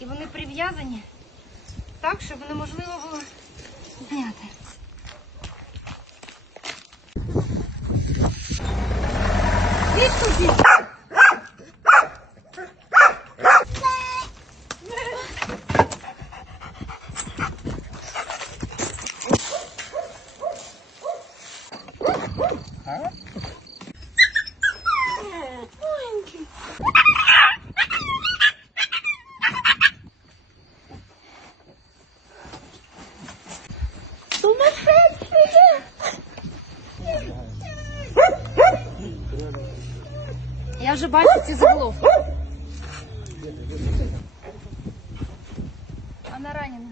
І вони прив'язані так, щоб неможливо було зняти. Відходіть! Huh? Я вже бачу ці. Вона ранена.